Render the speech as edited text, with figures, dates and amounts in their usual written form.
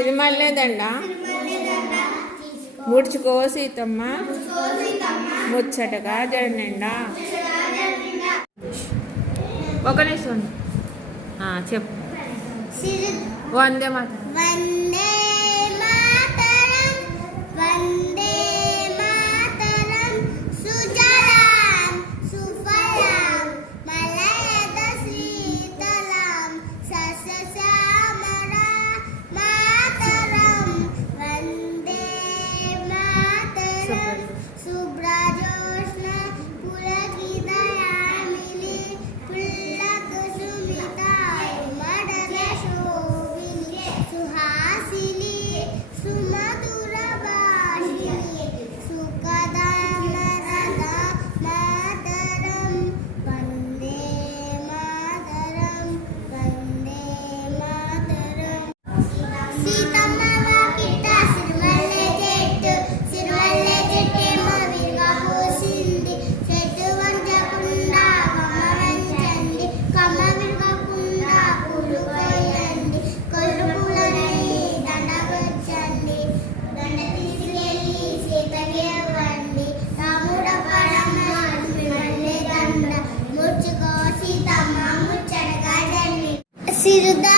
సిరిమల్లెదండ ముడుచుకో సీతమ్మ ముచ్చటగా జరనిండా. ఒక నిమిషం చెప్పు. వందే మాతరం. వందే మాతరం వందే మాతరం సుజలాం సుఫలాం మలయజ శీతలాం సస్యశ్యామలా మాతరం వందే మాతరం శుభ్రజోష్ణ పులకితయామిని పుల్లకుసుమితాయ మడల శోభిని సుహాసిని సుమధుర భాషిని సుఖదామరద మాతరం వందే మాతరం వందే మాతరం. సీతమ్మ వాకిట సిరిమల్లె చెట్టు సిరిమల్లె చెట్టేమో విరుగా పూసింది. చెట్టు వంచకుండా కొమ్మ వంచండి, కొమ్మ విరగకుండా పూలు కొయ్యండి. కొల్లు పూలన్నీ దండకొచ్చండి, దండ తీసుకెళ్ళి సీతకి ఇవ్వండి. రాముడ పడమ్మ సిరిమల్లె దండ ముడుచుకో సీతమ్మ ముచ్చటగా జన్ని. సిరుదా